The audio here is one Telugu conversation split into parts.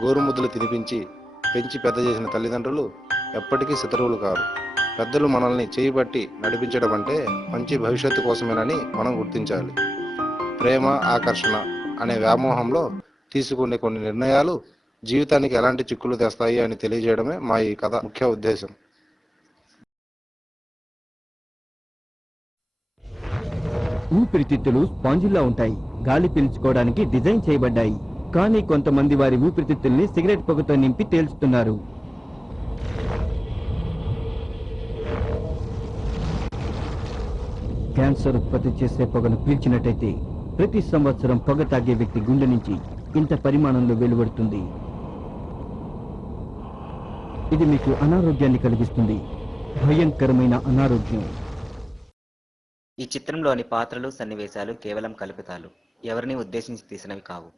గోరుముద్దలు తినిపించి పెంచి పెద్ద చేసిన తల్లిదండ్రులు ఎప్పటికీ శత్రువులు కారు. పెద్దలు మనల్ని చేయబట్టి నడిపించడం అంటే మంచి భవిష్యత్తు కోసమేనని మనం గుర్తించాలి. ప్రేమ, ఆకర్షణ అనే వ్యామోహంలో తీసుకునే కొన్ని నిర్ణయాలు జీవితానికి ఎలాంటి చిక్కులు తెస్తాయి అని తెలియజేయడమే మా ఈ కథ ముఖ్య ఉద్దేశం. ఊపిరితిత్తులు స్పాంజిల్లా ఉంటాయి. గాలి పీల్చుకోవడానికి డిజైన్ చేయబడ్డాయి. కానీ కొంతమంది వారి ఊపిరితిత్తుల్ని సిగరెట్ పొగతో నింపి తేల్చుతున్నారు. క్యాన్సర్ ఉత్పత్తి చేసే పొగను పీల్చినట్టయితే ప్రతి సంవత్సరం పొగ తాగే వ్యక్తి గుండె నుంచి ఇంత పరిమాణంలో వెలువడుతుంది. ఇది మీకు అనారోగ్యాన్ని కలిగిస్తుంది. భయంకరమైన అనారోగ్యం. ఈ చిత్రంలోని పాత్రలు, సన్నివేశాలు కేవలం కల్పితాలు, ఎవరిని ఉద్దేశించి తీసినవి కావు.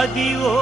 అదివో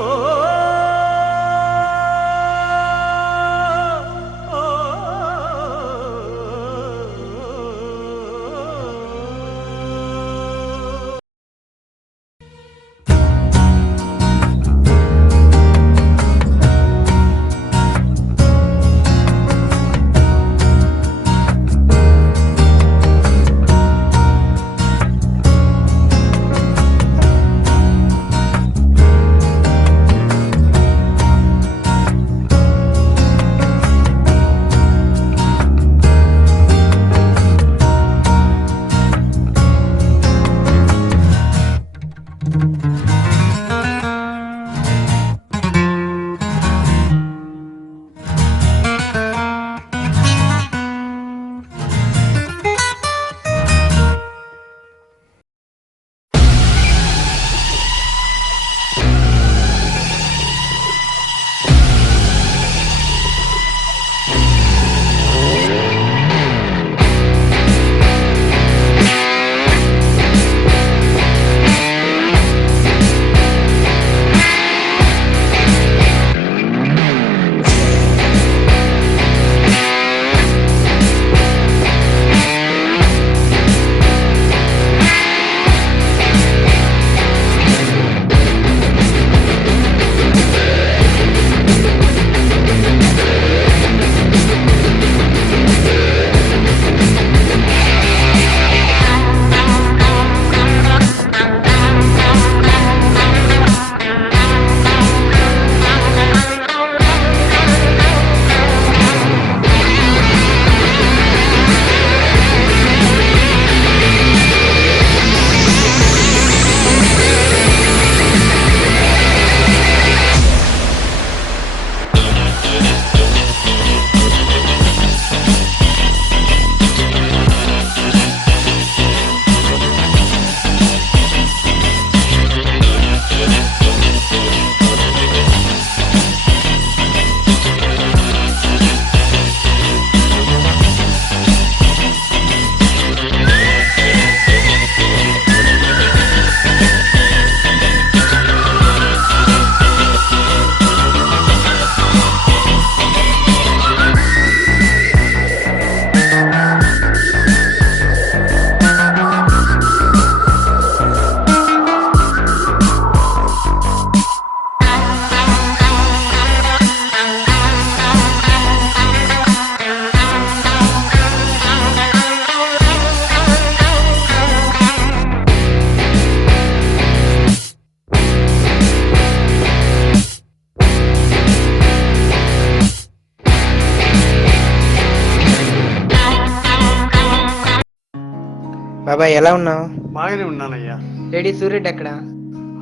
బాబాయ్ ఎలా ఉన్నావు? బాగానే ఉన్నానయ్యా. డాడీ సూర్యుడు ఎక్కడ?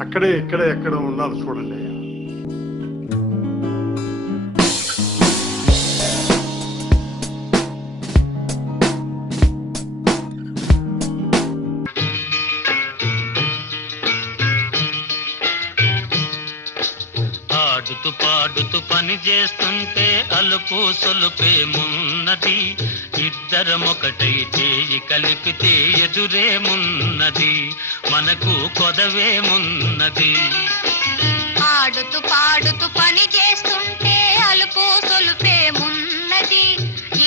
అక్కడే ఎక్కడ ఉన్నారు చూడండి అయ్యా. ఆడుతూ పాడుతూ పని చేస్తుంటే అలుపు సొలుపేమున్నది, ఇద్దరమొకటై చేయి కలిపితే ఎదురేమున్నది, మనకు కొదవేమున్నది. ఆడుతూ పాడుతూ పని చేస్తుంటే అలుపు సొలుపేమున్నది,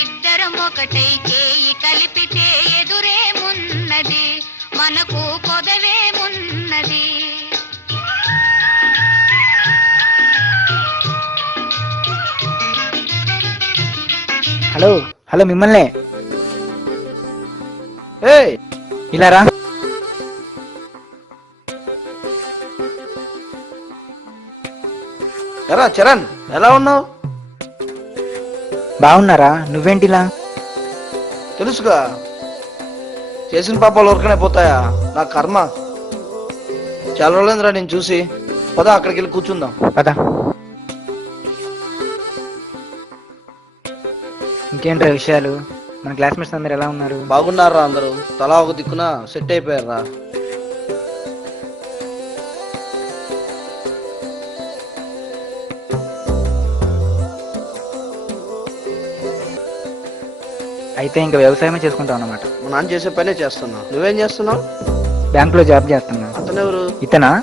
ఇద్దరం ఒకటై చేయి కలిపితే ఎదురేమున్నది, మనకు కొదవేమున్నది. హలో హలో మిమ్మల్నే. ఏయ్ ఇలా రా. ఎరా చరణ్, ఎలా ఉన్నావు? బాగున్నారా? నువ్వేంటిలా? తెలుసుగా, చేసిన పాపాలు ఊరకనే పోతాయా? నా కర్మ. చాలా రోజులైందిరా నేను చూసి. పద అక్కడికి వెళ్ళి కూర్చుందాం. పద. ఇంకేంట్రా విషయాలు? మన క్లాస్మేట్స్ అందరు ఎలా ఉన్నారు? బాగున్నారా అందరూ? తలా ఒక దిక్కున సెట్ అయిపోయారా? అయితే ఇంకా వ్యవసాయమే చేసుకుంటాం అన్నమాట. మా నాన్న చేసే పనే చేస్తున్నా. నువ్వేం చేస్తున్నావు? బ్యాంకులో జాబ్ చేస్తున్నా. అతను ఎవరు? ఇతనా?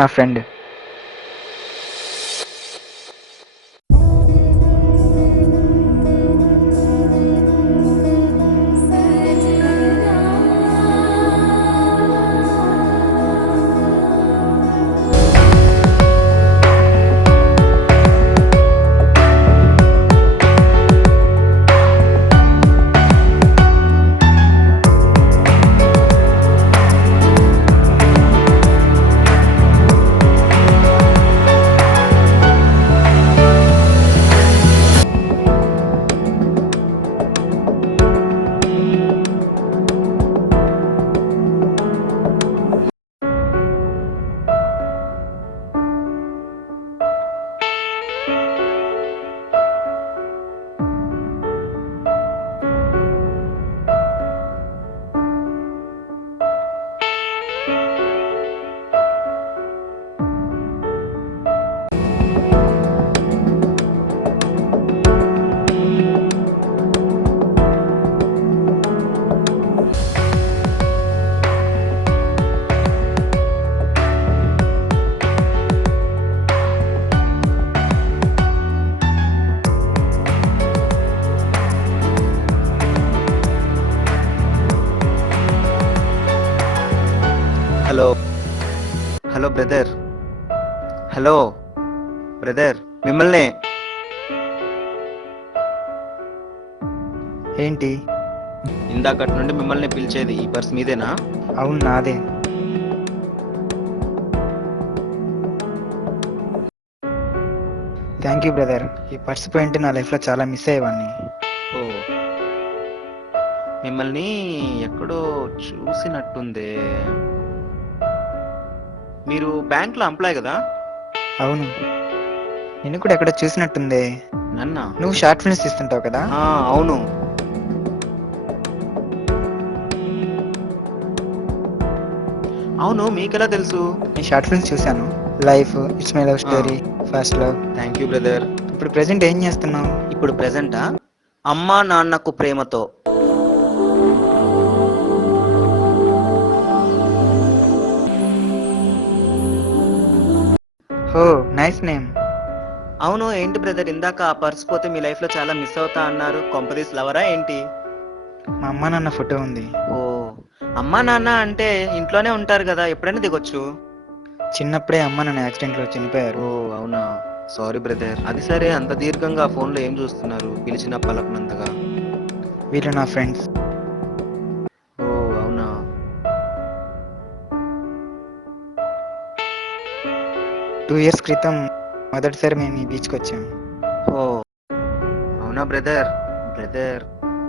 నా friend. Hello hello brother, hello brother, మిమ్మల్ని. ఏంటి? ఇందాకటి నుండి మిమ్మల్ని పిలిచేది. ఈ పర్స్ మీదేనా? అవును, నాదే. Thank you brother. ఈ పర్స్ పోయింటే నా లైఫ్లో చాలా మిస్ అయ్యేవాడిని. ఓ, మిమ్మల్ని ఎక్కడో చూసినట్టుందే. మీరు బ్యాంక్లో ఎంప్లాయ్ కదా? అవును, నిన్ను కూడా ఎక్కడో చూసినట్టుందే. నన్నా? నువ్వు షార్ట్ ఫిల్మ్స్ తీస్తుంటావు కదా? అవును. అవును, మీకెలా తెలుసు? నేను షార్ట్ ఫిల్మ్స్ చూశాను. Life, it's my love story, first love. Thank you brother. ఇప్పుడు ప్రెసెంట్ ఏం చేస్తున్నావు? ఇప్పుడు ప్రెసెంటా? అమ్మా నాన్నకు ప్రేమతో. ఓ, నైస్ నేమ్. అవును, ఏంటి బ్రదర్, ఇందాక ఆ పర్స్ పోతే మీ లైఫ్ లో చాలా మిస్ అవుతా అన్నారు. కొంపదీస్ లవరా ఏంటి? మా అమ్మ నాన్న ఫోటో ఉంది. ఓ, అమ్మా నాన్న అంటే ఇంట్లోనే ఉంటారు కదా, ఎప్పుడైనా దిగొచ్చు. చిన్నప్పుడే అమ్మ నాన్న యాక్సిడెంట్లో చనిపోయారు. ఓ అవునా, సారీ బ్రదర్. అది సరే, అంత దీర్ఘంగా ఫోన్ లో ఏం చూస్తున్నారు? పిలిచిన పలకనంతగా. వీళ్ళు నా ఫ్రెండ్స్. ఓ అవునా. 2 years క్రితం మొదటిసారి మేము ఈ బీచ్కి వచ్చాము. ఓ అవునా brother. Brother,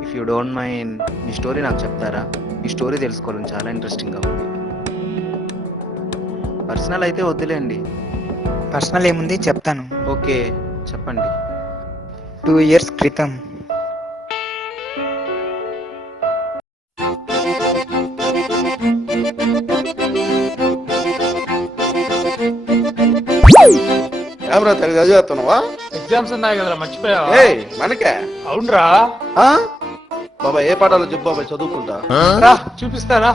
if you don't mind, me story నాకు చెప్తారా? మీ స్టోరీ తెలుసుకోవాలని చాలా ఇంట్రెస్టింగ్గా ఉంది. పర్సనల్ అయితే వద్దులేండి. పర్సనల్ ఏముంది, చెప్తాను. ఓకే, చెప్పండి. 2 years క్రితం ఏమరా తెగ చదివేస్తున్నావా? ఎగ్జామ్స్ ఉన్నాయి కదరా మర్చిపోయావా? ఏయ్ మనకే అవునరా. ఆ? బాబాయ్ ఏ పాఠాలు చెప్పు బాబాయ్, చదువుకుంటా. రా చూపిస్తారా?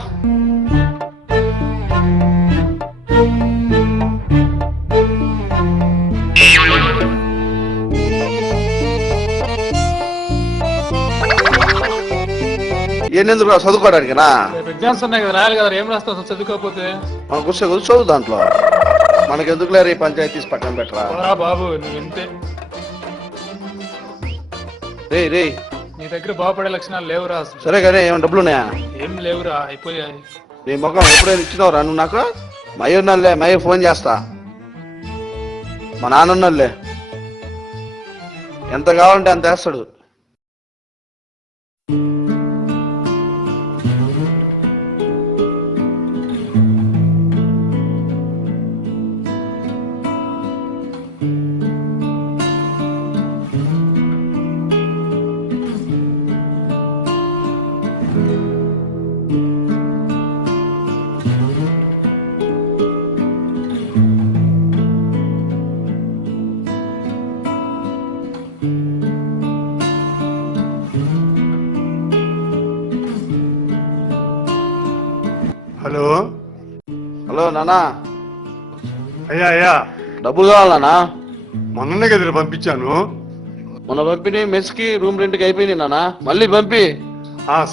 ఎన్నెందుకు చదువుకోవడానికినా? రేపు ఎగ్జామ్స్ ఉన్నాయి కదా, రాయాలి కదా, ఏం రాస్తావు అసలు చదువుకోకపోతే? మన కూర్చో చదువు దాంట్లో. మనకెందుకు లేరు ఈ పంచాయతీ తీసి పక్కన పెట్టరా? పోరా బాబు నువ్వు ఇంతే. రే రే నీ దగ్గర బాగుపడే లక్షణాలు లేవురా అసలు. సరే కానీ ఏమైనా డబ్బులు ఉన్నాయా? ఏం లేవురా, అయిపోయాయి. నీ ముఖం ఎప్పుడైనా ఇచ్చినావురా నువ్వు నాకు? మయ్య ఉన్నాలే, మయ్య ఫోన్ చేస్తా. మా నాన్న ఉన్నాలే, ఎంత కావాలంటే అంత వేస్తాడు. హలో హలో నానా, అయ్యా డబ్బులు కావాలన్నా? మొన్ననే కదా పంపించాను. మొన్న పంపిణీ మెస్కి రూమ్ రెంట్కి అయిపోయింది నానా, మళ్ళీ పంపి.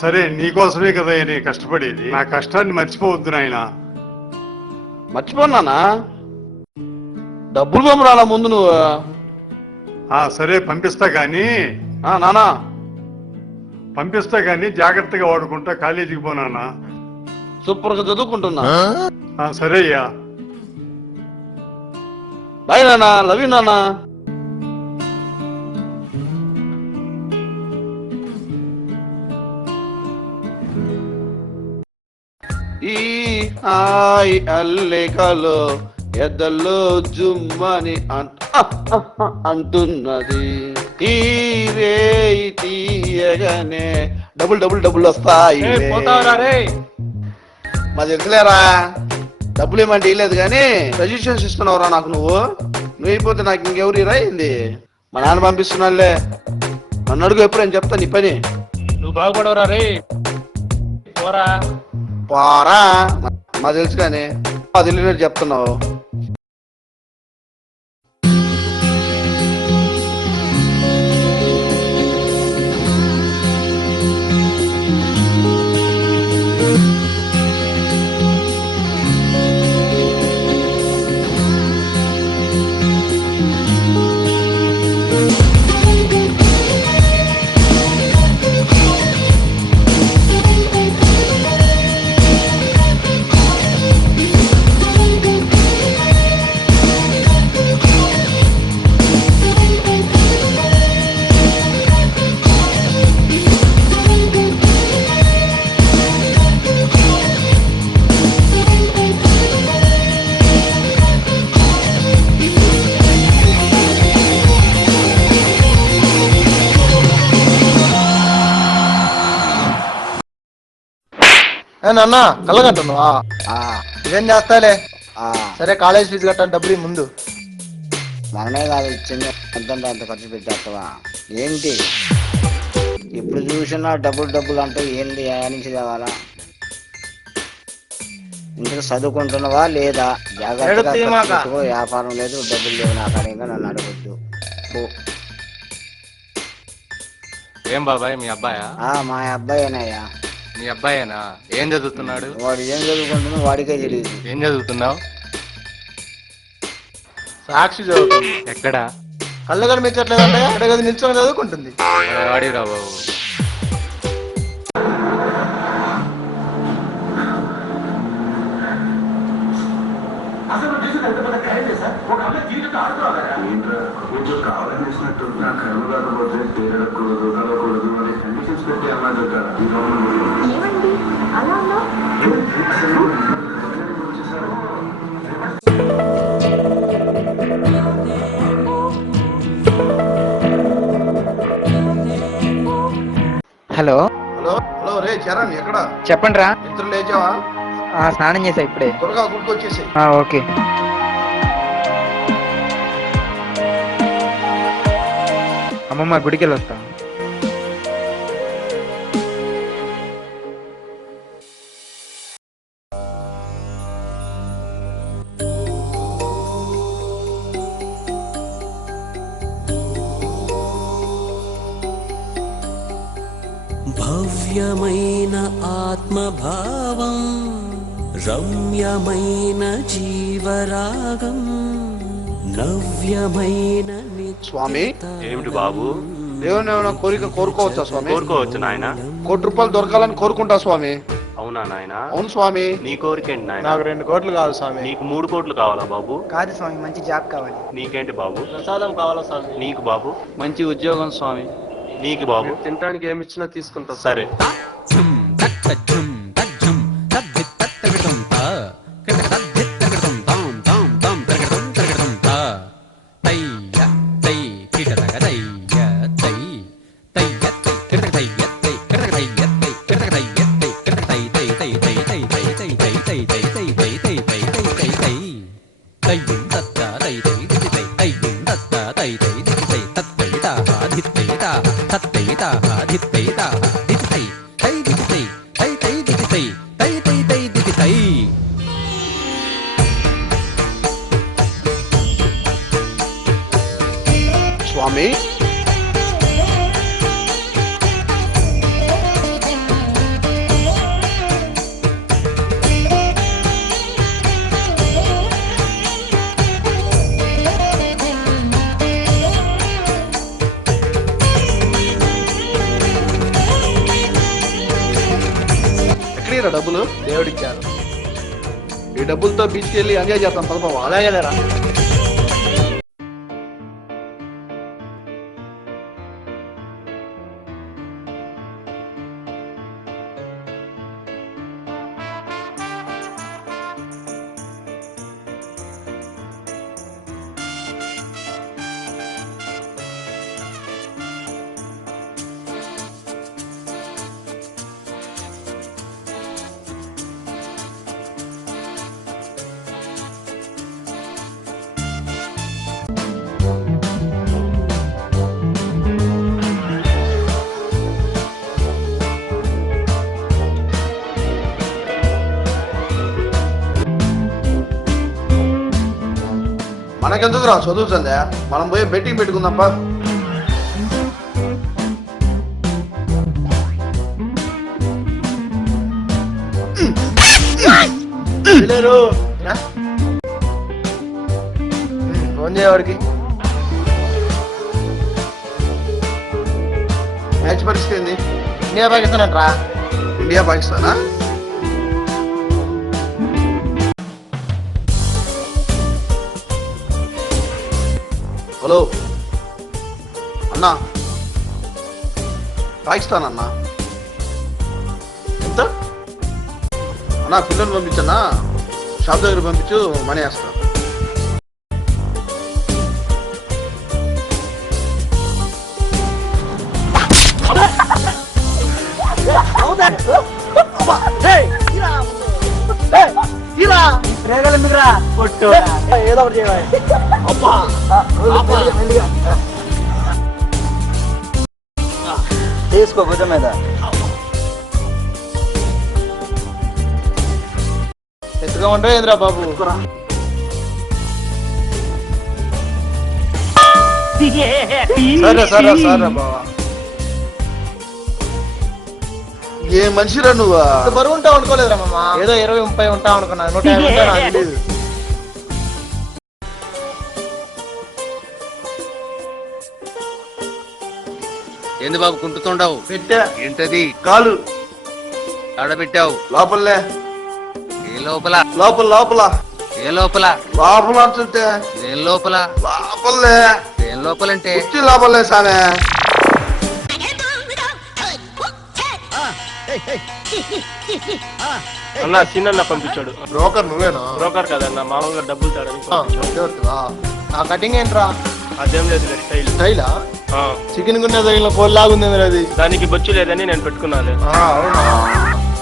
సరే నీకోసమే కదా నేను కష్టపడేది. నా కష్టాన్ని మర్చిపోవద్దు నాయన. మర్చిపోన్నానా? డబ్బులు పంపరాలా ముందు నువ్వు? సరే పంపిస్తా గాని. నానా పంపిస్తా గాని జాగ్రత్తగా వాడుకుంటా, కాలేజీకి పోనానా. సూపర్ గా చదువుకుంటున్నా. సరే అయ్యా. బాయ్ నానా, లవ్ యూ నానా. ఈ హాయ్ అల్లెకలో ఎద్దల్లో జుమ్మని అంటున్నది. ఈ రేయి తీయగానే డబుల్ డబుల్ డబుల్ వస్తాయి. మాది ఎదులేరా, డబ్బులు ఏమంటే ఇవ్వలేదు కానీ సజెషన్స్ ఇస్తున్నావురా నాకు. నువ్వు అయిపోతే నాకు ఇంకెవరు రాయింది? మా నాన్న పంపిస్తున్నాలే, నన్ను అడుగు ఎప్పుడని చెప్తా నీ పని. నువ్వు బాగుపడవరా రే. పోరా పోరా, మా తెలుసు కానీ అది వెళ్ళినట్టు చెప్తున్నావు. నాన్న కళ్ళగంటున్నావా? ఇదేం చేస్తాలే. సరే కాలేజ్ ఫీజు కట్టాలి, డబ్బులు ముందు. మనమే కాదు ఇచ్చింది, ఎంతంటే అంత ఖర్చు పెట్టేస్తావా ఏంటి? ఇప్పుడు చూసినా డబ్బులు డబ్బులు అంటే ఏంది? నుంచి కావాలా? ఇందులో చదువుకుంటున్నావా లేదా? జాగ్రత్తగా వ్యాపారం లేదు, డబ్బులు లేవు నా కాడ, ఇంకా నన్ను అడగొద్దు. ఏం బాబాయ్ మీ అబ్బాయా? మా అబ్బాయేనయ్యా. మీ అబ్బాయేనా? ఏం చదువుతున్నాడు? వాడు ఏం చదువుకుంటున్నా వాడికే తెలియదు. ఏం చదువుతున్నావు? సాక్షి చదువుతుంది. ఎక్కడ? కళ్ళు కనిపించట్లేదంటే ఎక్కడ గది నిల్చొని చదువుకుంటుంది. వాడిరా బాబు. హలో హలో హలో రే చరణ్, ఎక్కడ? చెప్పండి రా. నిద్ర లేచావా? స్నానం చేసా ఇప్పుడే. త్వరగా గుడికొచ్చేసి. ఓకే. అమ్మమ్మ గుడికి వెళ్ళి వస్తా. భవ్యమైన ఆత్మభావం రమ్యమైన జీవరాగం నవ్యమైన స్వామి ఏమిటి బాబు? దేవుని ఏమైనా కోరిక కోరుకోవచ్చా స్వామి? కోరుకోవచ్చు నాయన. ₹1 దొరకాలని కోరుకుంటా స్వామి. అవునా నాయన? అవును స్వామి. నీ కోరిక ఏంటి నాయన? నాకు 2 కోట్లు కావాలి స్వామి. నీకు 3 కోట్లు కావాలా బాబు? కాదు స్వామి, మంచి జాబ్ కావాలి. నీకేంటి బాబు? ప్రసాదం కావాలా స్వామి? నీకు బాబు? మంచి ఉద్యోగం స్వామి. నీకు బాబు? తినడానికి ఏమి ఇచ్చినా తీసుకుంటా. సరే. స్వామి ఎక్కడిరా డబ్బులు? దేవుడిచ్చారు. ఈ డబ్బులతో బీచ్కి వెళ్ళి ఎంజాయ్ చేస్తాం పదబాబు. అలాగే లేరా? మనకెందుకు రా చదువు చందా, మనం పోయి బెట్టింగ్ పెట్టుకుందాంపా. ఫోన్ చేయవాడికి. మ్యాచ్ పరిస్థితి ఏంది? ఇండియా పాకిస్తాన్ అంటరా? ఇండియా పాకిస్తానా? హలో అన్నా, పాకిస్తాన్ అన్నా. ఎంత అన్నా? పిల్లల్ని పంపించన్నా, షాప్ దగ్గర పంపించు, మనీ వేస్తా. ఏదో ఒకటి చేయాలి. తీసుకో భుజం మీద. ఎత్తుగా ఉంటే ఏంద్రా బాబు? సరే సరే సరే బాబా. ఏ మనిషిరా నువ్వు? బరువు ఉంటావు అనుకోలేదురా మామ. ఏదో 20-30 ఉంటావు అనుకున్నా. 150 ఉంటావు నాకు తెలియదు. ఏంది బాబు కుంటుతుండవు? పెట్టా. ఏంటది? కాలు ఆడబెట్టావు? లోపలే. ఏ లోపల? లోపల లోపల. ఏ లోపల? లోపల అంటుంటే ఏం లోపల? లోపలే. ఏం లోపలంటే? కుర్చీ లోపలే సామే. అన్న చిన్న పంపించాడు. బ్రోకర్ నువ్వేనా? బ్రోకర్ కదన్న, మామూలుగా డబ్బులు తేడా. ఆ కటింగ్ ఏంట్రా? అదేం లేదు, స్టైల్. స్టైలా? చికెన్ గుండె తగిలిన కోల్లాగుంది అది. దానికి బొచ్చు లేదని నేను పెట్టుకున్నాను. అవునా?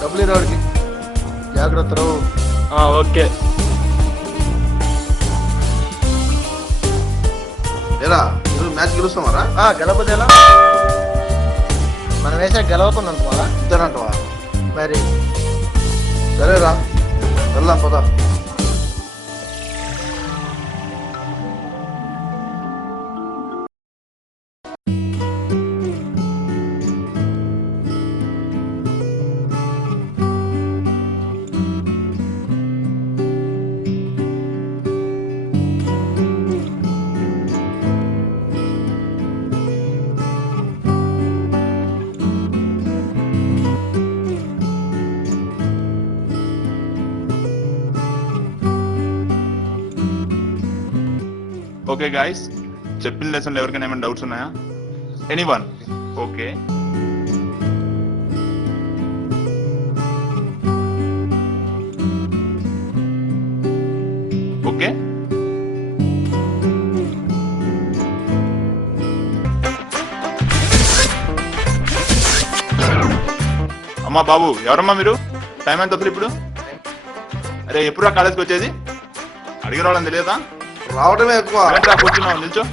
డబ్బులు ఇరాడికి జాగ్రత్త. ఓకే. ఏరా మ్యాచ్ గెలుస్తామారా? గెలవకపోతే ఎలా? మనం వేసే గెలవకుండా అనుకోవాలా? ఇద్దరంటవా? మరి సరేరా వెళ్దాం పద. ఓకే గాయస్, చెప్పిన లెసన్లో ఎవరికైనా ఏమైనా డౌట్స్ ఉన్నాయా? ఎనీవన్? Okay, okay. అమ్మా బాబు, ఎవరమ్మా మీరు? టైం ఎంత అవుతుంది ఇప్పుడు? అరే ఎప్పుడు కాలేజ్కి వచ్చేది? అడిగి రావడం తెలియదా? రావడమే ఎక్కువ. కూర్చున్నావు, నిల్చో.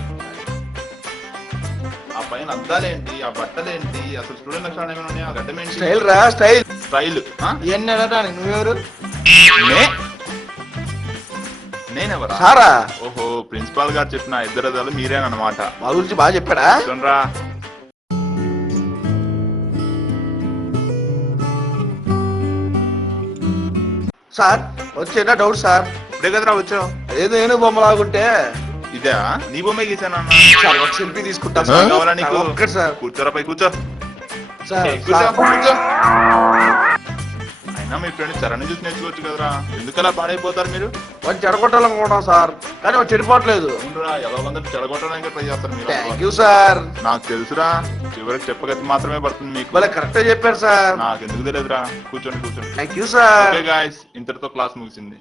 ఆ పైన అద్దాలేంటి, ఆ బట్టలేంటి, అసలు స్టూడెంట్ లక్షణాలు ఏమైనా ఉన్నాయా? గడ్డం ఏంటి? స్టైల్ రా స్టైల్. స్టైల్ ఇవన్నీ అడగడానికి నువ్వెవరు? నేనెవరా? సారా? ఓహో, ప్రిన్సిపాల్ గారు చెప్పిన ఇద్దరు మీరేనమాట. మా గురించి బాగా చెప్పాడా? చూడరా. సార్ వచ్చేనా డౌట్ సార్? ఇప్పుడే కదరా వచ్చావు. ఏదో ఏను బొమ్మ లాగుంటే. ఇదే నీ బొమ్మే గీసానా? సెల్ఫీ తీసుకుంటా కావాలా నీకు? ఒక్కటి సార్. కూర్చోరా, పై కూర్చో. అయినా మీ ఫ్రెండ్ చరణ్ చూసి నేర్చుకోవచ్చు కదరా, ఎందుకలా పాడైపోతారు మీరు? వాడు చెడగొట్టాలనుకుంటాం సార్, కానీ వాడు చెడిపోవట్లేదు. ఎలా ఉందంటే చెడగొట్టడానికి ట్రై చేస్తారు మీరు. Thank you sir. నాకు తెలుసురా, చివరికి చెప్పగతి మాత్రమే పడుతుంది మీకు. భలే కరెక్ట్ చెప్పారు సార్. నాకు ఎందుకు తెలియదురా. కూర్చోండి కూర్చోండి. Thank you sir. Okay guys, ఇంతటితో క్లాస్ ముగిసింది.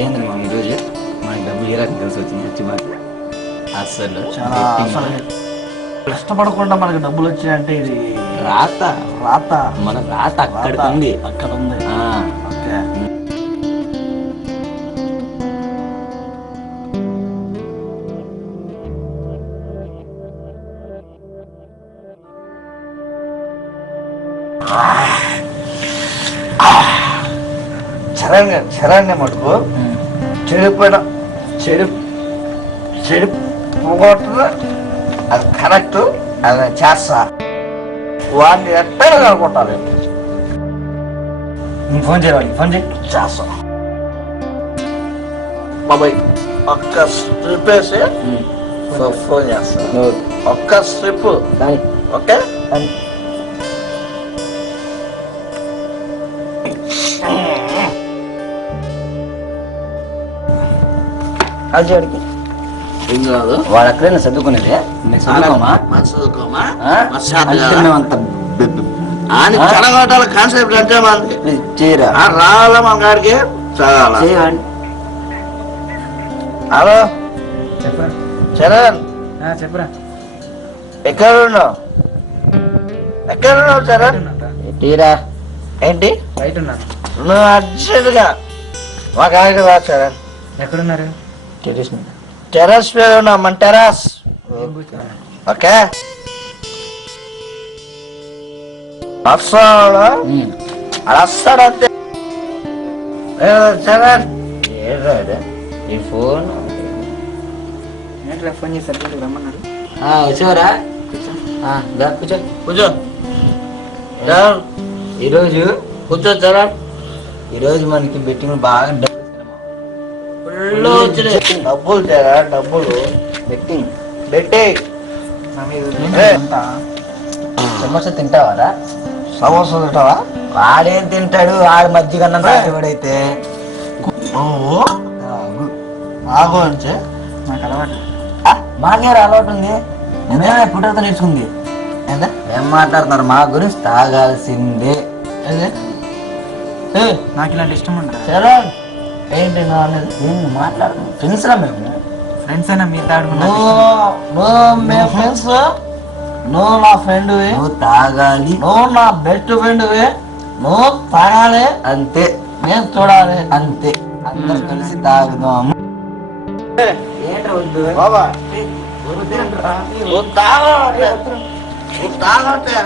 ఏంది మా ఈరోజు మనకి డబ్బులు ఏ రకం కలిసి వచ్చింది? వచ్చి మాకు అసలు కష్టపడకుండా మనకి డబ్బులు వచ్చాయంటే ఇది రాత రాత. మన రాత అక్కడికి ఉంది. అక్కడ ఉంది. ఓకే. చరణ్య మటుకు చెడిపోయిన చెడిపోగొట్టిన అది కరెక్ట్, అది చేస్తా. వాడిని ఎట్టగా కనుక్కుంటారు. ఫోన్ చేయాలి, ఫోన్ చేస్తా బాబాయ్. ఒక్క స్ట్రిప్ వేసి ఫోన్ చేస్తా. ఒక్క స్ట్రిప్. ఓకే. అడికి ఏం కాదు, వాడు అక్కడైనా చదువుకునేది. చదువుకోమా కాన్సెప్ట్ అంటే రావాలా మన కాడికి చదవాలి. హలో చరణ్, చెప్పరా ఎక్కడున్నావు? చరణ్ తీరా ఏంటి బయట ఉన్నాను. నువ్వు అర్జెంటుగా మా కాడికి రా చరణ్. ఎక్కడున్నారు? టెర్రస్ మీద. టెర్రస్ మీద ఉన్నాం, మన టెర్రస్. ఓకే వస్తాడు అంతే. చరణ్ ఏడు ఈ ఫోన్ ఏంట్రా ఫోన్ చేసి అర్జెంట్గా రమ్మన్నారు? వచ్చావరా? కూర్చో కూర్చో. చరణ్ ఈరోజు కూర్చో చరణ్. ఈరోజు మనకి బెట్టింగ్ బాగా డబ్బులు చరణ్, డబ్బులు బెట్టింగ్ బెట్టింగ్. సమోసా తింటావారా? సమోసా తింటావా? వాడేం తింటాడు, ఆడు మజ్జిగ అన్నం తాగేవాడైతే. నువ్వు ఆగు అంటే నాకు అలవాటు. మాకే అలవాటు ఉంది. మేమే పుట్టతో నేర్చుకుంది. ఏం మాట్లాడుతున్నారు? మా గురించి తాగాల్సిందే. నాకు ఇలాంటి ఇష్టం ఉండదు. సరే ఏంటి నేను మాట్లాడుతున్నాను. ఫ్రెండ్స్ రా మేము. ఫ్రెండ్స్ అయినా మీ తాడుకున్నా మేము ఫ్రెండ్స్. నువ్వు నా ఫ్రెండ్, నువ్వు తాగాలి. నువ్వు నా బెస్ట్ ఫ్రెండ్, నువ్వు తాగాలి అంతే. నేను చూడాలి అంతే. అందరు కలిసి తాగుదాము. బాబా తాగట్లే.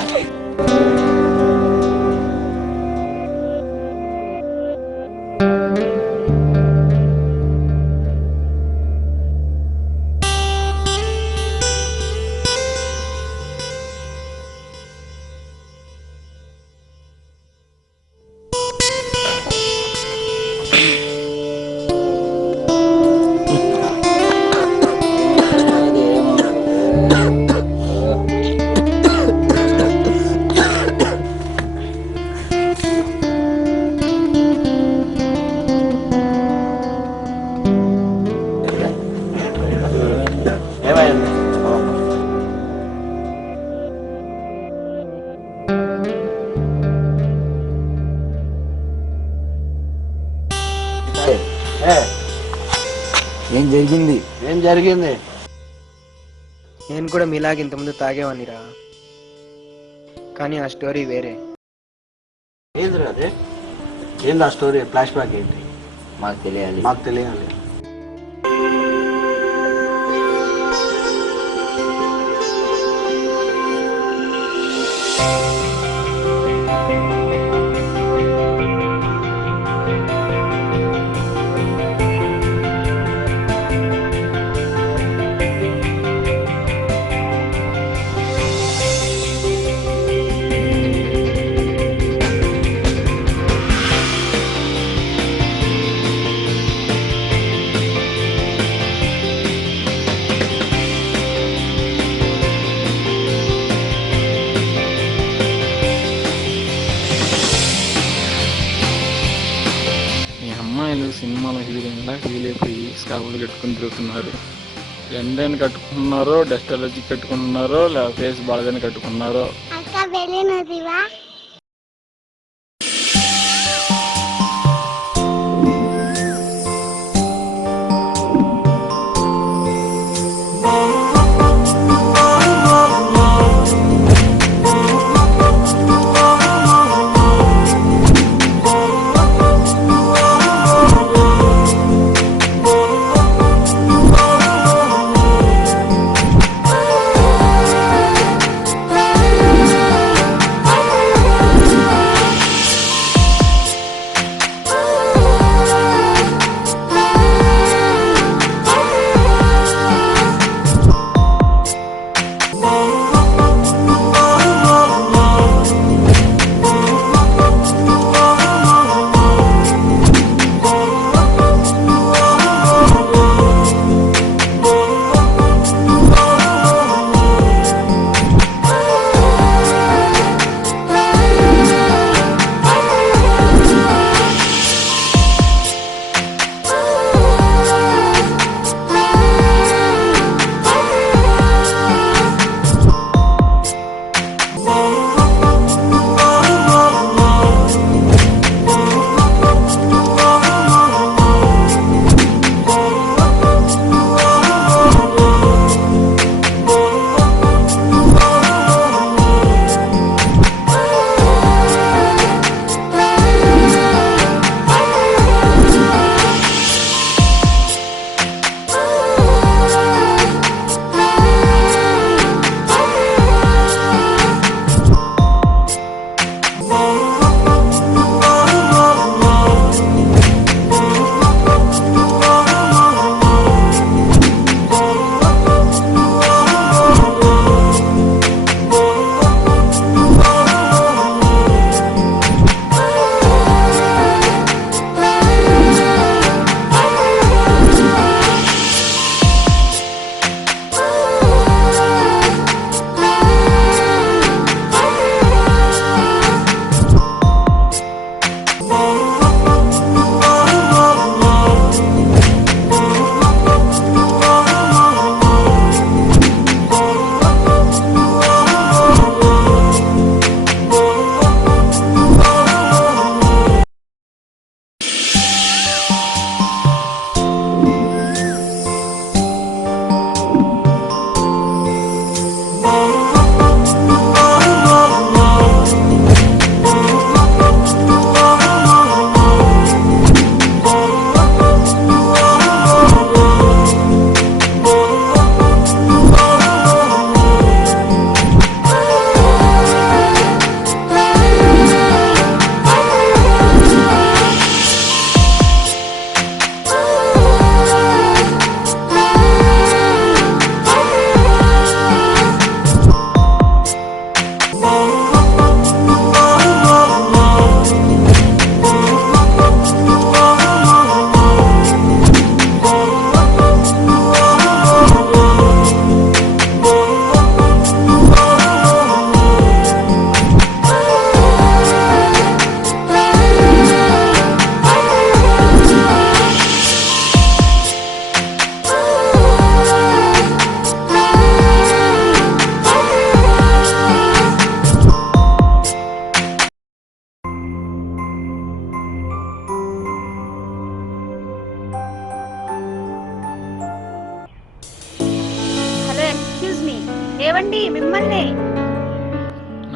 ఏం జరిగింది? ఏం జరిగింది? నేను కూడా మీలాగే ఇంతకుముందు తాగేవాడినిరా, కానీ ఆ స్టోరీ వేరే. ఏంది అదే? ఏంది ఆ స్టోరీ? ఫ్లాష్ బ్యాక్ ఏంటి? మాకు తెలియాలి. మాకు తెలియాలి. సినిమాలో హీరోయిన్లా ఫీల్ అయిపోయి స్కార్ఫ్లు కట్టుకుని తిరుగుతున్నారు. ఎండని కట్టుకుంటున్నారో, డస్ట్ అలర్జీ కట్టుకుంటున్నారో, లేదా ఫేస్ బాగాలని కట్టుకున్నారో.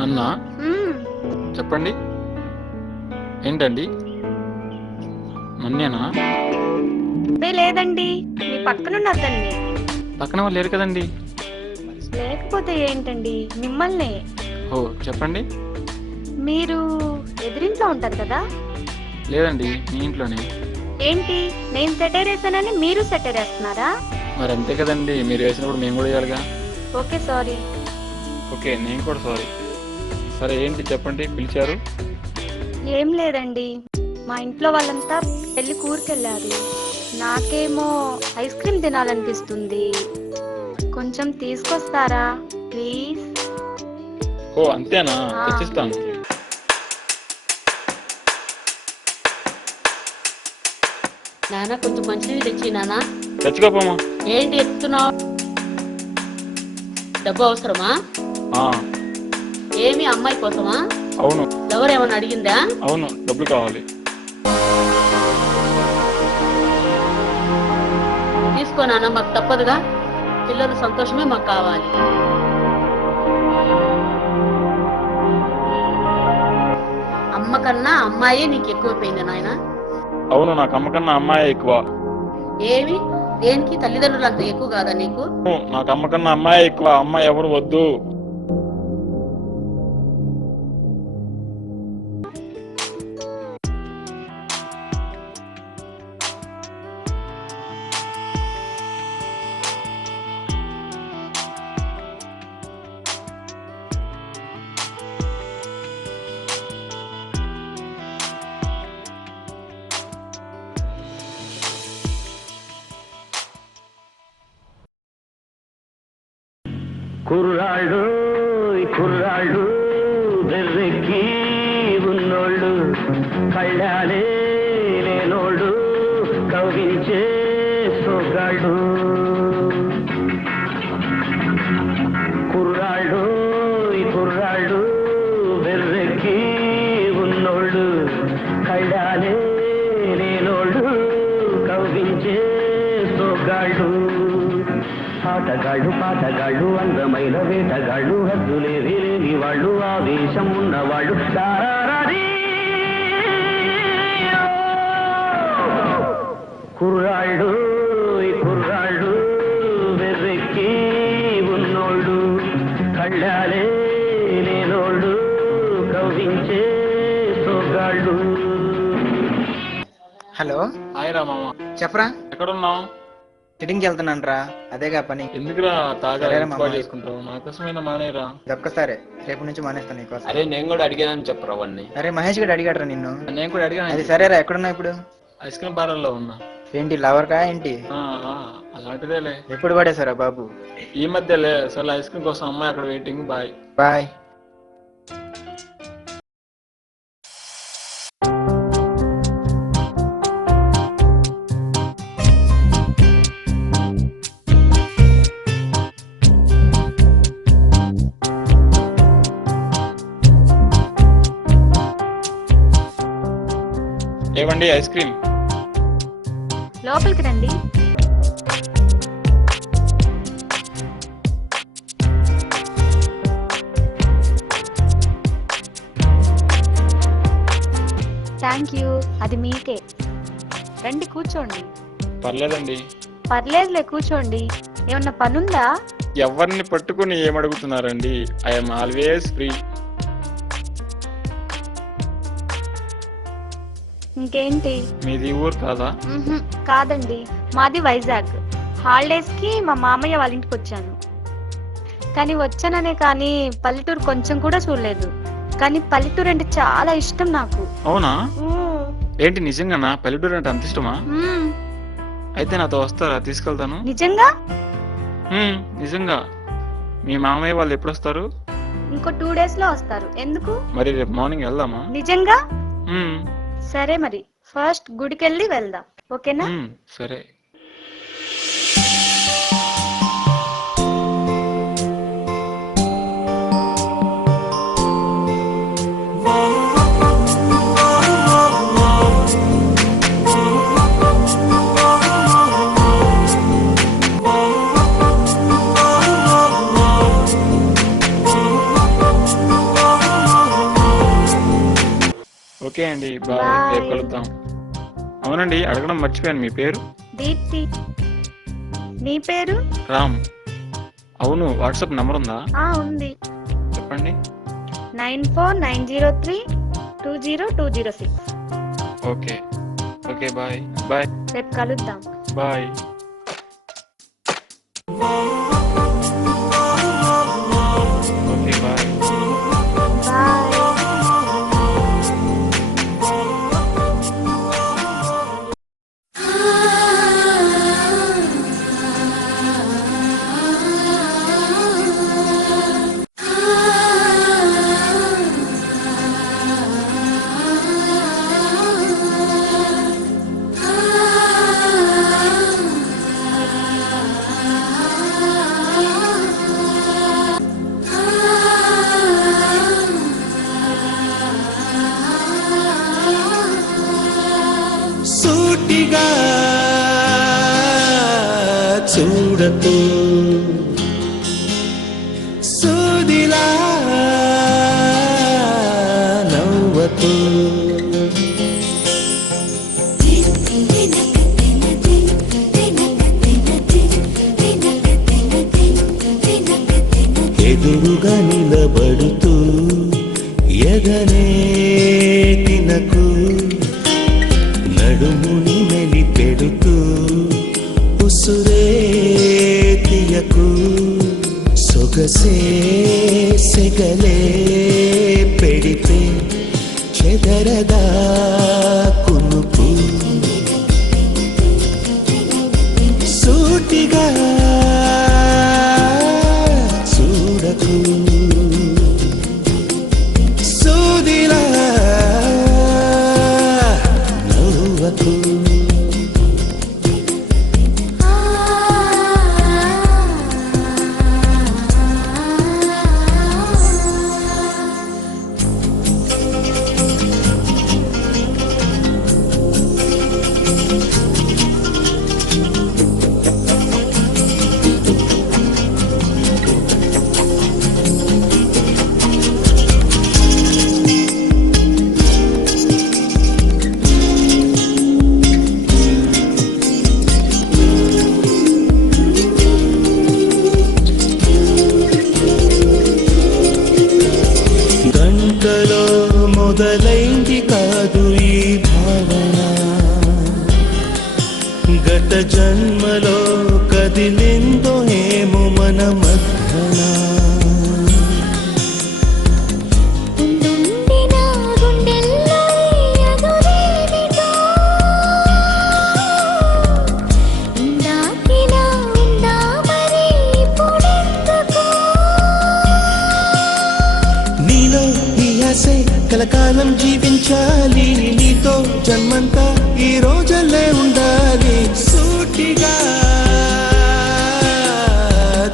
నన్నా చెప్పండి ఏంటండి నన్నేనా లేదండి మీ పక్కనున్న అతన్ని. పక్కన వాళ్ళు లేరు కదండి. లేకపోతే ఏంటండి మిమ్మల్ని. ఓ చెప్పండి. మీరు ఎదురింట్లో ఉంటారు కదా. లేదండి మీ ఇంట్లోనే. ఏంటి నేను సెటర్ వేసానని మీరు సెటర్ వేస్తున్నారా? మరి అంతే కదండి, మీరు వేసినప్పుడు మేము కూడా వేయాలిగా. Okay sorry. ఓకే నేను కూడా సారీ. సరే ఏంటి చెప్పండి, పిలిచారు? ఏం లేదండి, మా ఇంట్లో వాళ్ళంతా పెళ్లి కూరకెళ్ళారు. నాకేమో ఐస్ క్రీమ్ తినాలనిపిస్తుంది. కొంచెం తీసుకొస్తారా ప్లీజ్? ఓ అంతేనా, తెచ్చిస్తాను. నాన్న కొంచెం మంచినీళ్ళు తెచ్చి నాన్న. తెచ్చుకోపోమా. ఏంటి ఎత్తుతున్నావు? డబ్బు అవసరమా? ఏమి అమ్మాయి కోసమా? అవును. ఎవరేమన్నా అడిగిందా? అవును డబ్బులు కావాలి. తీసుకో నాన్న, మాకు తప్పదుగా. పిల్లలు సంతోషమే మాకు కావాలి. అమ్మ కన్నా అమ్మాయే నీకు ఎక్కువైపోయింది నాయన. అవును నాకు అమ్మ కన్నా అమ్మాయి ఎక్కువ. ఏమి దేనికి తల్లిదండ్రులు అంత ఎక్కువ కాదా నీకు? నాకు అమ్మ కన్నా అమ్మాయి ఎక్కువ. అమ్మాయి ఎవరు వద్దు. కుర్రాళ్ళు కుర్రాళ్ళు బెర్రెక్కి ఉన్నోళ్ళు, కళ్ళాలే లేనోళ్ళు, కవ్వించే సొగాళ్ళు. కుర్రాళ్ళు కుర్రాళ్ళు బెర్రెక్కి ఉన్నోళ్ళు, కళ్ళాలే లేనోళ్ళు, కవ్వించే సొగాళ్ళు. ఆటగాళ్ళు పాటగాళ్ళు అందమైన వేటగాళ్ళు, హద్దులేవి లేని వాళ్ళు, ఆవేశం ఉన్నవాళ్ళు. కుర్రాళ్ళు కుర్రాళ్ళు వెర్రెక్కి ఉన్నోళ్ళు, కళ్ళాలే లేనోళ్ళు, కవ్వించే సొగాళ్ళు. హలో హాయ్ రా మామ. చెప్పరా. ఎక్కడున్నావు? సిట్టింగ్కి వెళ్తున్నాను రా, అదేగా పని. ఎందుకురా తాగా సరేరా మామ. చేసుకుంటావు? నా కోసమైనా మానేరా. ఒక్కసారి రేపు నుంచి మానేస్తాను నీకోసం. అరే నేను కూడా అడిగానని చెప్పరా వాడిని. అరే మహేష్ గడు అడిగాడరా నిన్ను. నేను కూడా అడిగాను. అది సరేరా, ఎక్కడున్నావు ఇప్పుడు? ఐస్ క్రీమ్ పార్లర్లో ఉన్నా. ఏంటి లవర్ కా ఏంటి? అలాంటిదేలే. ఎప్పుడు పడేసారా బాబు? ఈ మధ్యలే. అసలు ఐస్ క్రీమ్ కోసం అమ్మాయి అక్కడ వెయిటింగ్. Bye bye. ఏవండి ఐస్ క్రీమ్? లోపలికి రండి. థ్యాంక్ యూ, అది మీకే. రండి కూర్చోండి. పర్లేదండి. పర్లేదులే కూర్చోండి. ఏమన్నా పనుందా? ఎవరిని పట్టుకుని ఏమడుగుతున్నారండి? I'm always free. ఇంకేంటి? మీది ఊరు కాదా? కాదండి, మాది వైజాగ్. హాలిడేస్ కి మా మామయ్య వాళ్ళ ఇంటికి వచ్చాను. కానీ వచ్చాననే కానీ పల్లెటూరు కొంచెం కూడా చూడలేదు. కానీ పల్లెటూరు అంటే చాలా ఇష్టం నాకు. అవునా? ఏంటి నిజంగానా? పల్లెటూరు అంటే అంత ఇష్టమా? అయితే నాతో వస్తారా? తీసుకెళ్తాను. నిజంగా? నిజంగా. మీ మామయ్య వాళ్ళు ఎప్పుడు వస్తారు? ఇంకో 2 days లో వస్తారు. ఎందుకు? మరి రేపు మార్నింగ్ వెళ్దామా? నిజంగా? సరే మరి ఫస్ట్ గుడికెళ్ళి వెళ్దాం, ఓకేనా? సరే. ఓకే అండి, బాయ్. Bye. రేపు కలుద్దాం. అవునండి, అడగడం మర్చిపోయాను, మీ పేరు? దీప్తి. నీ పేరు? రామ్. అవును, వాట్సాప్ నంబర్ ఉందా? ఉంది. చెప్పండి. 9490320206. Okay okay, bye bye. రేపు కలుద్దాం. బాయ్. Okay, bye. సూటిగా చూడకు, సూదిలా నవ్వకు. ఎదురుగా నిలబడుతూ ఎగనే తినకు, నడుముని మెలిపెడుతూ ఉసురే తీయకు. సొగసే సెగలే పెడితే చెదరదా కునుకు. సూటిగా చూడకు, సూదిలా నవ్వకు. గంటలో మొదలైంది కాదు ఈ భావన, గత జన్మలో కదిలిందో ఏమో మన మధ్యన. నీలో ఈ ఆశే కలకాలం జీవించాలి, నీతో జన్మంతా ఈ రోజులే ఉండాలి. సూటిగా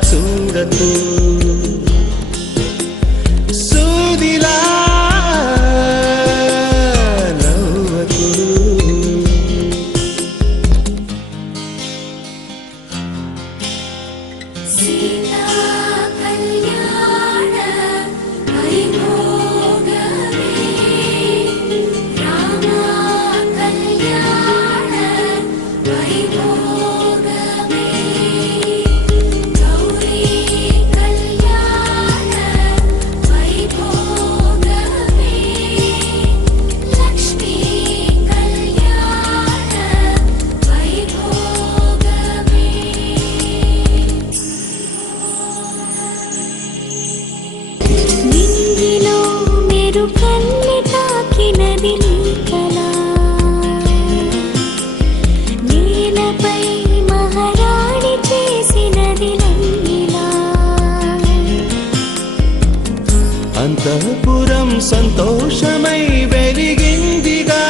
చూడకు, సూదిలా నవ్వకు. సీతా కళ్యాణ వైభోగమే, రామ కళ్యాణ వైభోగమే, గౌరీ కళ్యాణ వైభోగమే, లక్ష్మీ కళ్యాణ వైభోగమే. నింగిలో మెరుకల్లి తాకినది నీ కళ, నేలపై మహారాణి చేసినది లంగిలా. అంతఃపురం సంతోషమై వెలిగిందిగా,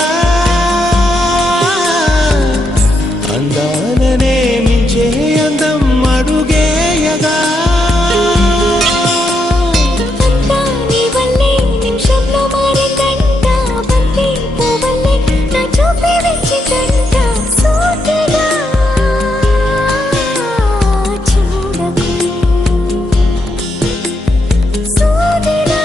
అందాలనే మించే అందం అడుగేయగా. అంతా నీ వల్లే నిమిషంలో మారిందంట, బంతి పువ్వల్లే నా చూపే వెచ్చిందంట. సూటిగా చూడకు, సూదిలా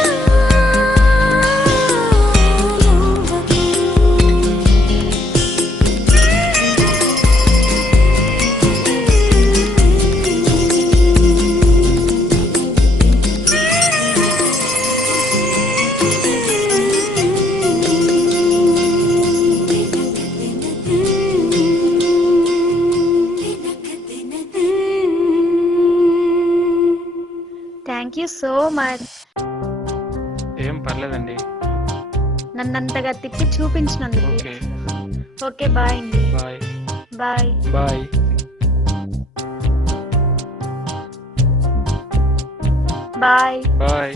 మచ్. ఏం పర్లేదండి. నన్నంతగా తిప్పి చూపించినందుకు. ఓకే. ఓకే బాయ్ అండి. Bye. Bye. Bye. Bye. Bye.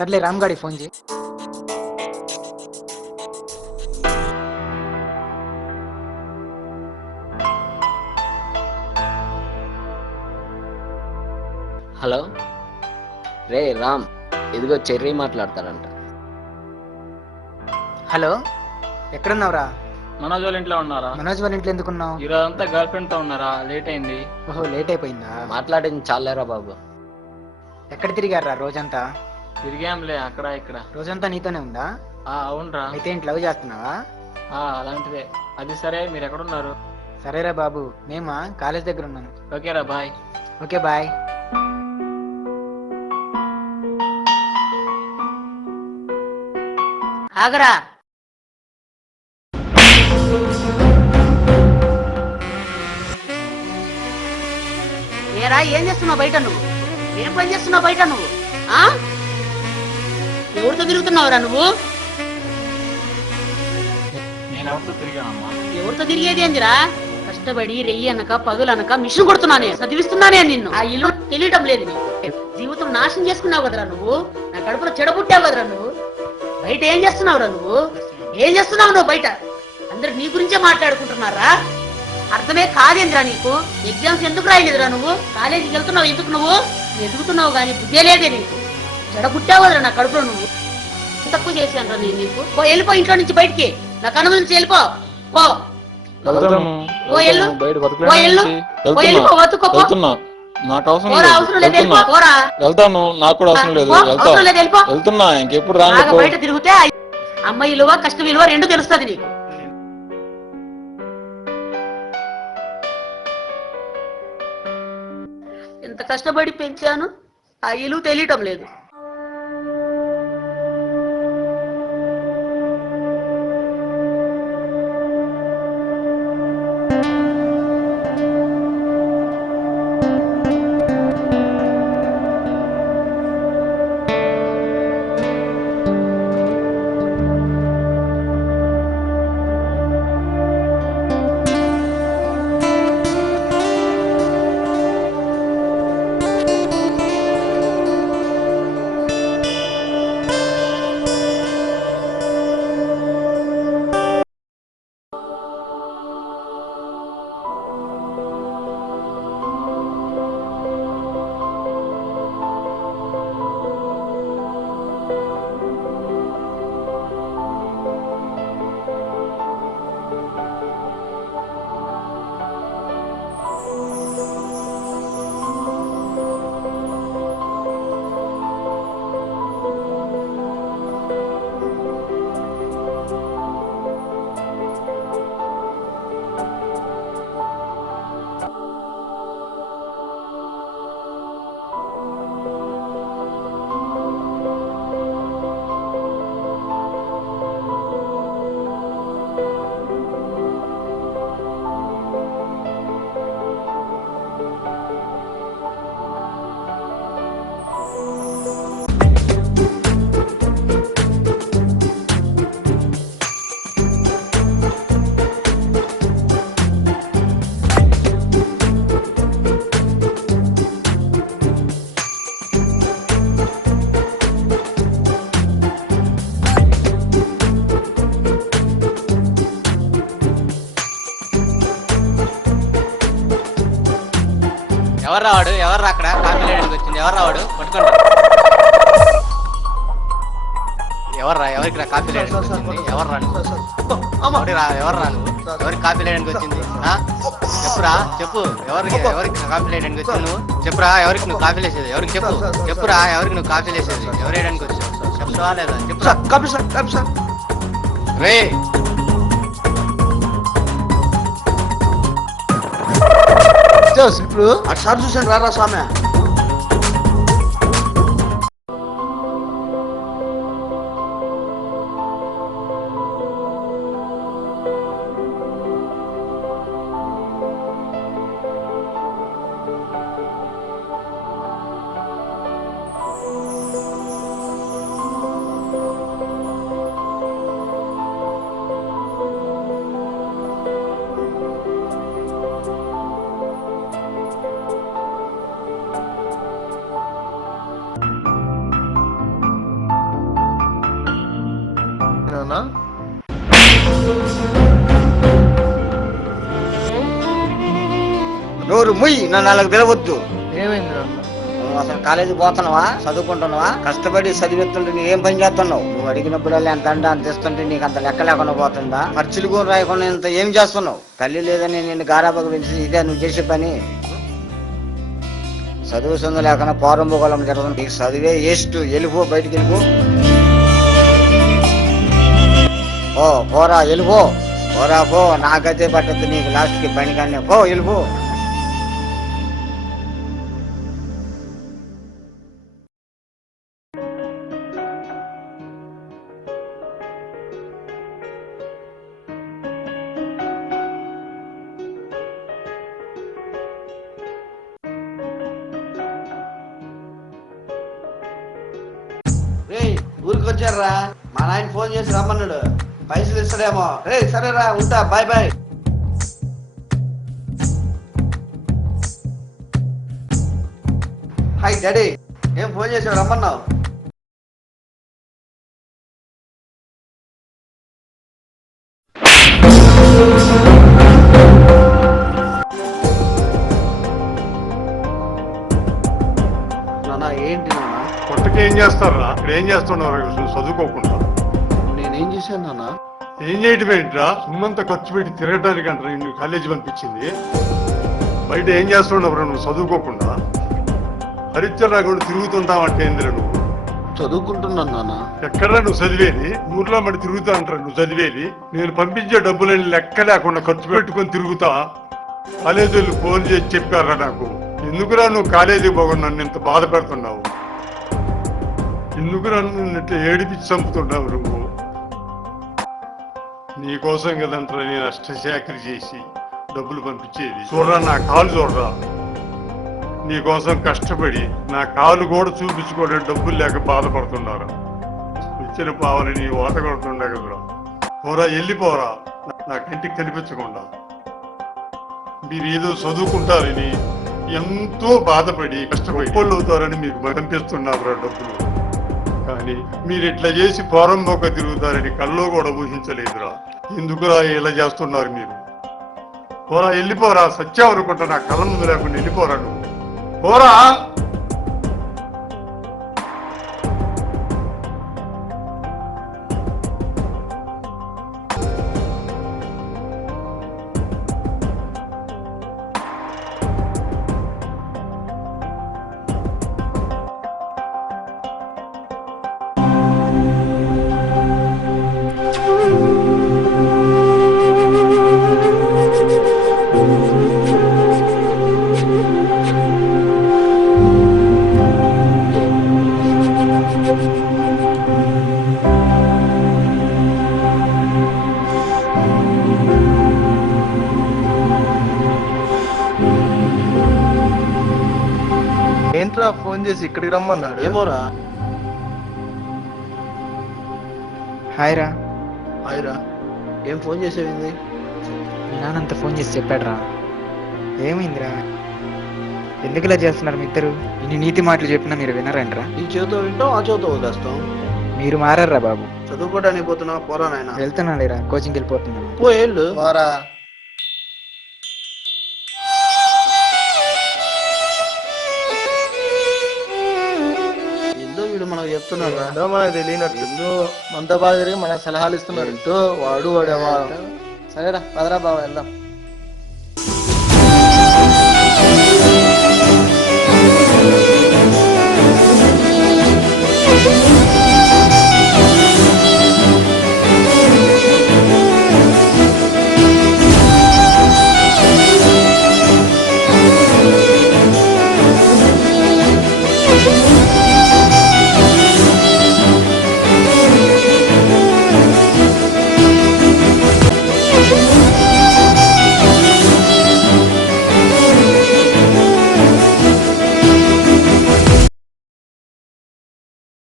సర్లే రామ్ గాడి ఫోన్ చేయి. హలో రే రామ్, ఇదిగో చెర్రీ మాట్లాడతాడంట. హలో ఎక్కడున్నావురా? మనోజ్ వాళ్ళ ఇంట్లో ఉన్నారా? మనోజ్ వాళ్ళ ఇంట్లో ఎందుకున్నావు? ఈరోజంతా గర్ల్ ఫ్రెండ్ తో ఉన్నారా? లేట్ అయింది. ఓహో లేట్ అయిపోయిందా? మాట్లాడింది చాలేరా బాబు. ఎక్కడ తిరిగారా రోజంతా? తిరిగాంలే అక్కడ ఇక్కడ. రోజంతా నీతోనే ఉందా? అవునరా. అయితే ఏంటి లవ్ చేస్తున్నావా? అలాంటిదే. అది సరే, మీరు ఎక్కడున్నారు? సరేరా బాబు, మేమా కాలేజ్ దగ్గర ఉన్నాను. ఓకేరా బాయ్. Okay bye. ఆగరా. ఏరా ఏం చేస్తున్నావు బయట నువ్వు? ఏం పని చేస్తున్నావు బయట నువ్వు? ఎవరితో తిరుగుతున్నావురా నువ్వు? నేను ఎవరితో తిరిగానమ్మా? ఎవరితో తిరిగేది ఏందిరా? కష్టపడి రెయ్యి అనక పగులు అనక మిషన్ కొడుతున్నానే, చదివిస్తున్నానే నిన్ను. ఆ ఇల్లు తెలియటం లేదు నీకు. జీవితం నాశనం చేసుకున్నావు కదరా నువ్వు. నా కడుపులో చెడబుట్టావు కదరా నువ్వు. బయట ఏం చేస్తున్నావురా నువ్వు? ఏం చేస్తున్నావు నువ్వు బయట? అందరు నీ గురించే మాట్లాడుకుంటున్నారా? అర్థమే కాదేంద్రా నీకు? ఎగ్జామ్స్ ఎందుకు రాయలేదురా నువ్వు? కాలేజీకి వెళ్తున్నావు ఎందుకు? నువ్వు ఎదుగుతున్నావు కానీ బుద్ధే లేదే నీకు. చెడబుట్టావు కదరా నా కడుపులో నువ్వు. తక్కువ చేశాను రా నేను నీకు. వెళ్ళిపో ఇంట్లో నుంచి బయటికి. నా కనుమ నుంచి వెళ్ళిపో. పో నాకు అవసరం లేదు. వెళ్తాను, నాకు కూడా అవసరం లేదు. వెళ్తున్నా, ఇంకెప్పుడు రాను. బయట తిరిగితే అమ్మ విలువ కష్ట విలువ రెండు తెలుస్తుంది నీకు. ఎంత కష్టపడి పెంచాను, ఆ విలువ తెలియటం లేదు. ఎవరు రావాడు? ఎవరు అక్కడ కాఫీ లేడానికి వచ్చింది? ఎవరు రావాడు? పట్టుకోండి. ఎవర్రా ఎవరికి రా కాఫీ లేయడానికి వచ్చింది? ఎవర్రా నువ్వు? ఎవర్రా నువ్వు? ఎవరికి కాఫీ లేయడానికి వచ్చింది? చెప్పురా చెప్పు. ఎవరికి కాఫీ లేయడానికి వచ్చింది నువ్వు? చెప్పురా ఎవరికి నువ్వు కాఫీ లేసేది? ఎవరికి చెప్పు. చెప్పురా ఎవరికి నువ్వు కాఫీ లేసేది? ఎవరు వేయడానికి వచ్చావు? చెప్తావా లేదా? చెప్పురా. రే ఇప్పుడు అటు సార్ చూసాను రారా స్వామి. నోరు ముయ్యి, నన్ను వాళ్ళకి తెలవద్దు. ఏమైంది నువ్వు అసలు కాలేజీ పోతున్నావా, చదువుకుంటున్నావా? కష్టపడి చదివిస్తుంటే నువ్వు ఏం పని చేస్తున్నావు? నువ్వు అడిగినప్పుడల్లా ఎంత అంత ఇస్తుంటే నీకు అంత లెక్క లేకుండా పోతుందా? ఖర్చులు కూడా రాయకుండా ఇంత ఏం చేస్తున్నావు? తల్లి లేదని నిన్ను గారాబకు పెంచి ఇదే నువ్వు చేసే పని? చదువు సొందు లేకుండా పోరంబోగలం జరుగుతుంది. నీకు చదివే వేస్ట్. వెళ్ళిపో, బయటికి వెళ్ళిపో. పోరా వెళ్ళిపో. పోరా పో. నాకైతే పట్టద్దు నీకు లాస్ట్కి పని కానీ. పో వెళ్ళిపో. ఊరికి వచ్చారా? మా నాయన ఫోన్ చేసి రమ్మన్నాడు. పైసలు ఇస్తాడేమో. రే సరేరా, ఉంటా. Bye bye. Hi daddy. ఏం ఫోన్ చేసావు? రమ్మన్నావు. ఏంటి నాన్న? కొట్టకి ఏం చేస్తారా? ఇక్కడ ఏం చేస్తున్నారు చదువుకోకుండా? నేనేం చేశాను నాన్న? ఏం చేయటం ఏంట్రా? సుమ్మంతా ఖర్చు పెట్టి తిరగడానికి అంటారా నువ్వు కాలేజీ పంపించింది? బయట ఏం చేస్తున్నావు నువ్వు చదువుకోకుండా? హరిశ్చర్ రాకుండా తిరుగుతుంటావంటే ఏందిరా నువ్వు? చదువుకుంటున్నాను నాన్న. ఎక్కడా నువ్వు చదివేది? ఊర్లో మరి తిరుగుతా అంటారా నువ్వు చదివేది? నేను పంపించే డబ్బులని లెక్క లేకుండా ఖర్చు పెట్టుకొని తిరుగుతా. కాలేజీ వాళ్ళు ఫోన్ చేసి చెప్పారా నాకు? ఎందుకురా నువ్వు కాలేజీకి పోకుండా నన్ను ఇంత బాధ పెడుతున్నావు? ఎందుకురా నన్ను ఇట్లా ఏడిపించి చంపుతున్నావు నువ్వు? నీకోసం కదంటారా నేను అష్టశాఖరి చేసి డబ్బులు పంపించేది. చూడరా నా కాలు చూడరా. నీకోసం కష్టపడి నా కాలు కూడా చూపించుకోవడం డబ్బులు లేక బాధపడుతున్నారా? ఇచ్చిన పావని నీ వాత కొడుతుండే కదరా. పోరా వెళ్ళిపోరా, నా కంటికి కనిపించకుండా. మీరు ఏదో చదువుకుంటారని ఎంతో బాధపడి కష్టపడి వాళ్ళు అవుతారని మీకు కనిపిస్తున్నారు డబ్బులు. కానీ మీరు ఇట్లా చేసి పోరంబోక తిరుగుతారని కల్లో కూడా ఊహించలేదురా. ఎందుకురా ఇలా చేస్తున్నారు మీరు? పోరా వెళ్ళిపోరా. సత్యావనుకుంటా నా కళ్ళ ముందు లేకుండా వెళ్ళిపోరా నువ్వు. పోరా. ఏంట్రా ఫోన్ చేసి ఇక్కడికి రమ్మన్నాడు? ఏమోరా. హాయ్ రా. హాయ్ రా. ఏం ఫోన్ చేసేవింది? నానంత ఫోన్ చేసి చెప్పాడురా. ఏమైందిరా? ఎందుకు ఇలా చేస్తున్నారు మీ ఇద్దరు? ఇన్ని నీతి మాటలు చెప్పినా మీరు వినరంట్రా. ఈ చేతితో వింటాం, ఆ చేతితో వదిలేస్తాం. మీరు మారారా బాబు? చదువుకోవడానికి పోతున్నావా? పోరా నాయన. వెళ్తున్నాలేరా, కోచింగ్కి వెళ్ళిపోతున్నాను. పో వెళ్ళు. పోరా. చెప్తున్నాడు ఏదో మనకు తెలియనట్టు ఎందో మనతో బాగా తిరిగి మనకు సలహాలు ఇస్తున్నారు ఇటు వాడు వాడేవా. సరేరా పదరా బావ వెళ్దాం.